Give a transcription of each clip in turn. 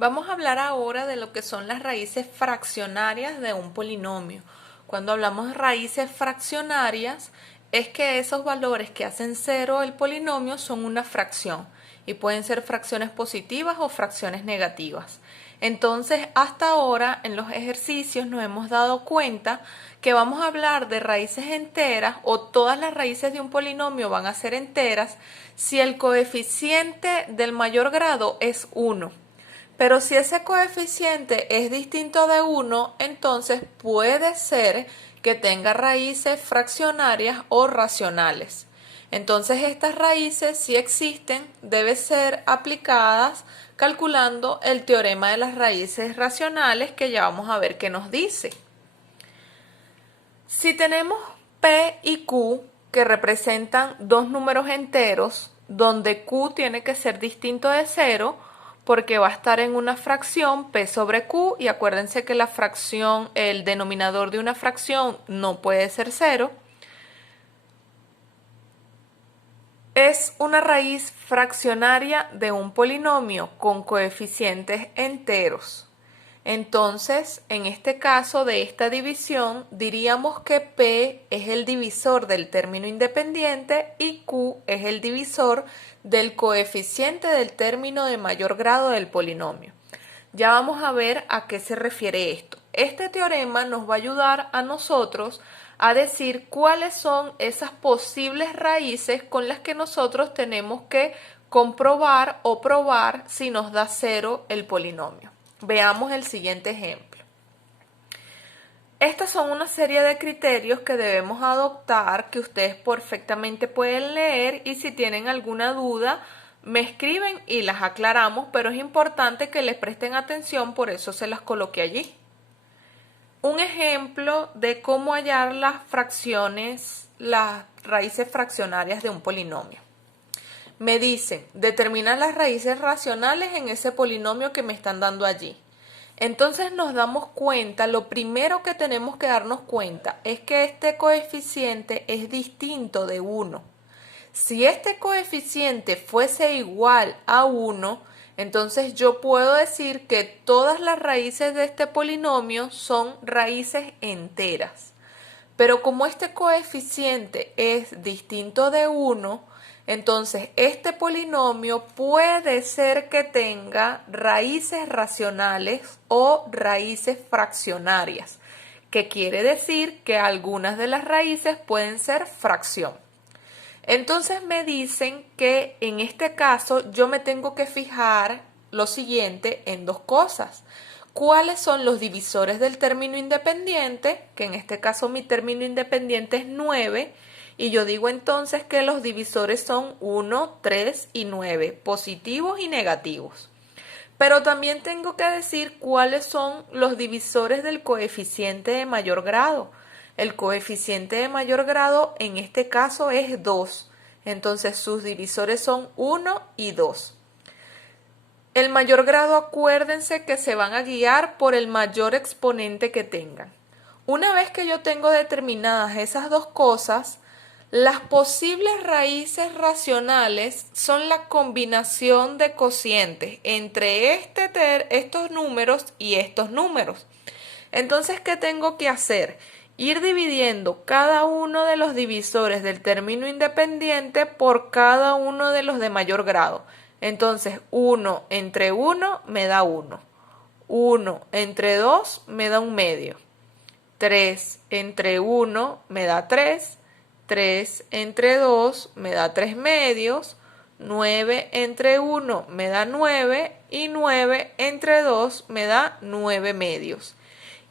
Vamos a hablar ahora de lo que son las raíces fraccionarias de un polinomio. Cuando hablamos de raíces fraccionarias, es que esos valores que hacen cero el polinomio son una fracción y pueden ser fracciones positivas o fracciones negativas. Entonces, hasta ahora en los ejercicios nos hemos dado cuenta que vamos a hablar de raíces enteras o todas las raíces de un polinomio van a ser enteras si el coeficiente del mayor grado es 1. Pero si ese coeficiente es distinto de 1, entonces puede ser que tenga raíces fraccionarias o racionales. Entonces estas raíces, si existen, deben ser aplicadas calculando el teorema de las raíces racionales que ya vamos a ver qué nos dice. Si tenemos P y Q que representan dos números enteros, donde Q tiene que ser distinto de 0, porque va a estar en una fracción P sobre Q, y acuérdense que la fracción, el denominador de una fracción no puede ser 0. Es una raíz fraccionaria de un polinomio con coeficientes enteros. Entonces, en este caso de esta división, diríamos que P es el divisor del término independiente y Q es el divisor del coeficiente del término de mayor grado del polinomio. Ya vamos a ver a qué se refiere esto. Este teorema nos va a ayudar a nosotros a decir cuáles son esas posibles raíces con las que nosotros tenemos que comprobar o probar si nos da 0 el polinomio. Veamos el siguiente ejemplo. Estas son una serie de criterios que debemos adoptar, que ustedes perfectamente pueden leer, y si tienen alguna duda me escriben y las aclaramos, pero es importante que les presten atención, por eso se las coloqué allí. Un ejemplo de cómo hallar las fracciones, las raíces fraccionarias de un polinomio. Me dicen, determina las raíces racionales en ese polinomio que me están dando allí. Entonces nos damos cuenta, lo primero que tenemos que darnos cuenta es que este coeficiente es distinto de 1. Si este coeficiente fuese igual a 1, entonces yo puedo decir que todas las raíces de este polinomio son raíces enteras. Pero como este coeficiente es distinto de 1, entonces este polinomio puede ser que tenga raíces racionales o raíces fraccionarias, que quiere decir que algunas de las raíces pueden ser fracción. Entonces me dicen que en este caso yo me tengo que fijar lo siguiente en dos cosas. ¿Cuáles son los divisores del término independiente? Que en este caso mi término independiente es 9, y yo digo entonces que los divisores son 1, 3 y 9, positivos y negativos. Pero también tengo que decir cuáles son los divisores del coeficiente de mayor grado. El coeficiente de mayor grado en este caso es 2, entonces sus divisores son 1 y 2. El mayor grado, acuérdense que se van a guiar por el mayor exponente que tengan. Una vez que yo tengo determinadas esas dos cosas, las posibles raíces racionales son la combinación de cocientes entre estos números y estos números. Entonces, ¿qué tengo que hacer? Ir dividiendo cada uno de los divisores del término independiente por cada uno de los de mayor grado. Entonces, 1 entre 1 me da 1. 1 entre 2 me da un medio. 3 entre 1 me da 3. 3 entre 2 me da 3 medios. 9 entre 1 me da 9. Y 9 entre 2 me da 9 medios.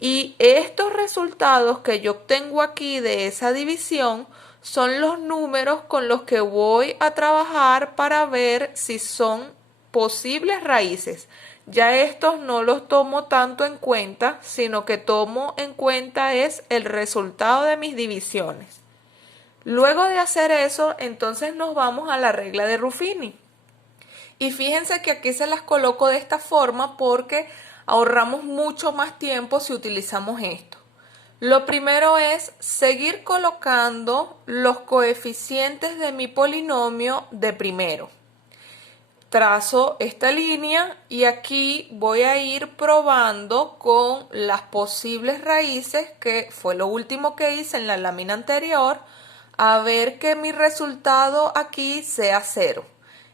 Y estos resultados que yo obtengo aquí de esa división son los números con los que voy a trabajar para ver si son posibles raíces. Ya estos no los tomo tanto en cuenta, sino que tomo en cuenta es el resultado de mis divisiones. Luego de hacer eso, entonces nos vamos a la regla de Ruffini. Y fíjense que aquí se las coloco de esta forma porque ahorramos mucho más tiempo si utilizamos esto. Lo primero es seguir colocando los coeficientes de mi polinomio de primero. Trazo esta línea y aquí voy a ir probando con las posibles raíces, que fue lo último que hice en la lámina anterior, a ver que mi resultado aquí sea 0.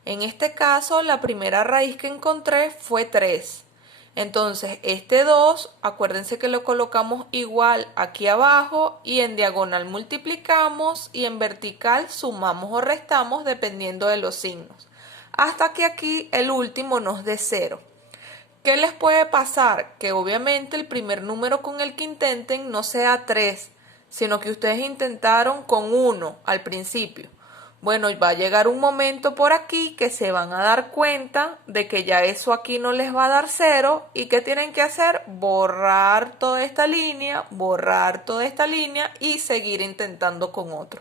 En este caso, la primera raíz que encontré fue 3. Entonces, este 2, acuérdense que lo colocamos igual aquí abajo y en diagonal multiplicamos y en vertical sumamos o restamos dependiendo de los signos. Hasta que aquí el último nos dé 0. ¿Qué les puede pasar? Que obviamente el primer número con el que intenten no sea 3, sino que ustedes intentaron con 1 al principio. Bueno, va a llegar un momento por aquí que se van a dar cuenta de que ya eso aquí no les va a dar 0 y que tienen que hacer borrar toda esta línea y seguir intentando con otro.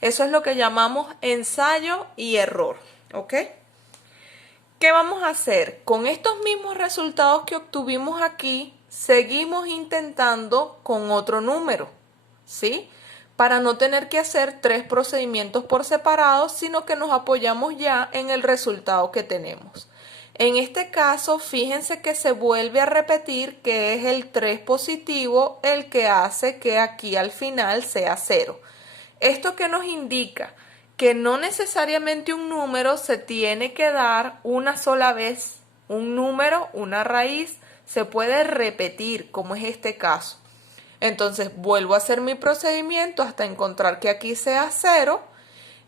Eso es lo que llamamos ensayo y error, ¿ok? ¿Qué vamos a hacer? Con estos mismos resultados que obtuvimos aquí, seguimos intentando con otro número, ¿sí? Para no tener que hacer 3 procedimientos por separado, sino que nos apoyamos ya en el resultado que tenemos. En este caso, fíjense que se vuelve a repetir que es el 3 positivo el que hace que aquí al final sea 0. ¿Esto qué nos indica? Que no necesariamente un número se tiene que dar una sola vez. Un número, una raíz, se puede repetir, como es este caso. Entonces vuelvo a hacer mi procedimiento hasta encontrar que aquí sea 0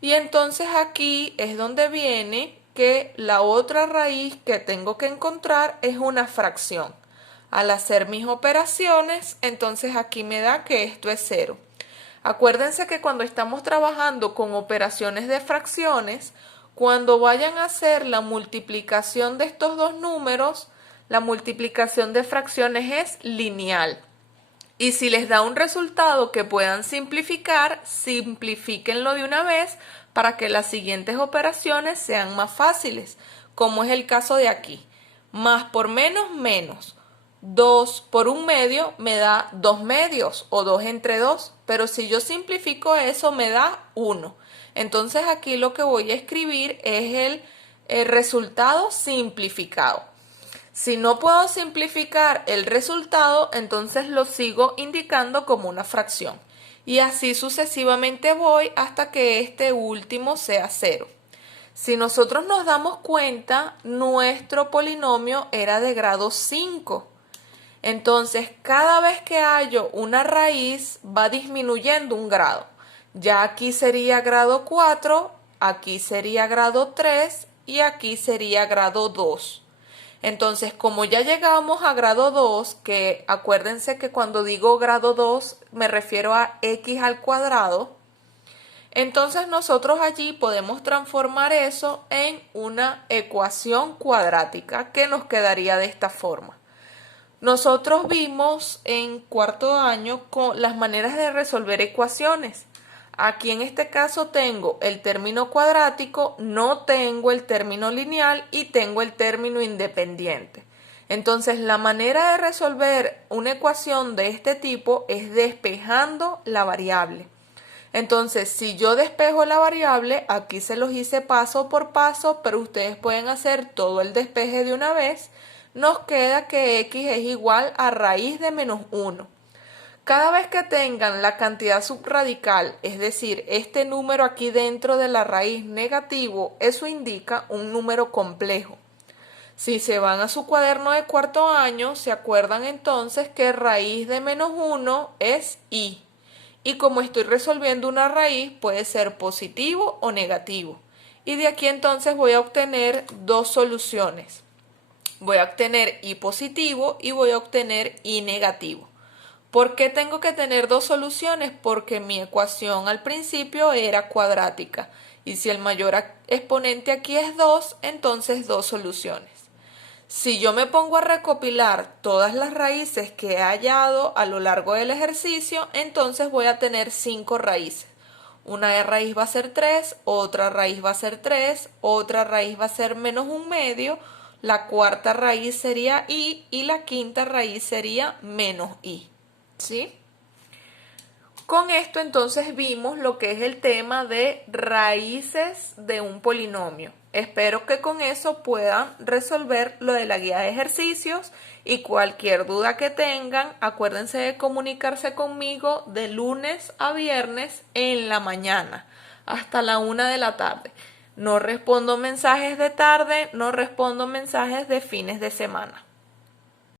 y entonces aquí es donde viene que la otra raíz que tengo que encontrar es una fracción. Al hacer mis operaciones, entonces aquí me da que esto es 0. Acuérdense que cuando estamos trabajando con operaciones de fracciones, cuando vayan a hacer la multiplicación de estos dos números, la multiplicación de fracciones es lineal. Y si les da un resultado que puedan simplificar, simplifíquenlo de una vez para que las siguientes operaciones sean más fáciles, como es el caso de aquí. Más por menos, menos. 2 por 1 medio me da 2 medios o 2 entre 2, pero si yo simplifico eso me da 1. Entonces aquí lo que voy a escribir es el resultado simplificado. Si no puedo simplificar el resultado, entonces lo sigo indicando como una fracción. Y así sucesivamente voy hasta que este último sea 0. Si nosotros nos damos cuenta, nuestro polinomio era de grado 5. Entonces, cada vez que hallo una raíz, va disminuyendo un grado. Ya aquí sería grado 4, aquí sería grado 3 y aquí sería grado 2. Entonces, como ya llegamos a grado 2, que acuérdense que cuando digo grado 2 me refiero a x al cuadrado, entonces nosotros allí podemos transformar eso en una ecuación cuadrática que nos quedaría de esta forma. Nosotros vimos en cuarto año con las maneras de resolver ecuaciones. Aquí en este caso tengo el término cuadrático, no tengo el término lineal y tengo el término independiente. Entonces, la manera de resolver una ecuación de este tipo es despejando la variable. Entonces, si yo despejo la variable, aquí se los hice paso por paso, pero ustedes pueden hacer todo el despeje de una vez. Nos queda que x es igual a raíz de menos 1. Cada vez que tengan la cantidad subradical, es decir, este número aquí dentro de la raíz negativo, eso indica un número complejo. Si se van a su cuaderno de cuarto año, se acuerdan entonces que raíz de menos 1 es i. Y como estoy resolviendo una raíz, puede ser positivo o negativo. Y de aquí entonces voy a obtener dos soluciones. Voy a obtener i positivo y voy a obtener i negativo. ¿Por qué tengo que tener dos soluciones? Porque mi ecuación al principio era cuadrática. Y si el mayor exponente aquí es 2, entonces dos soluciones. Si yo me pongo a recopilar todas las raíces que he hallado a lo largo del ejercicio, entonces voy a tener 5 raíces. Una raíz va a ser 3, otra raíz va a ser 3, otra raíz va a ser menos 1 medio, la cuarta raíz sería i y la quinta raíz sería menos i. ¿Sí? Con esto entonces vimos lo que es el tema de raíces de un polinomio. Espero que con eso puedan resolver lo de la guía de ejercicios y cualquier duda que tengan, acuérdense de comunicarse conmigo de lunes a viernes en la mañana hasta la 1 de la tarde. No respondo mensajes de tarde, no respondo mensajes de fines de semana.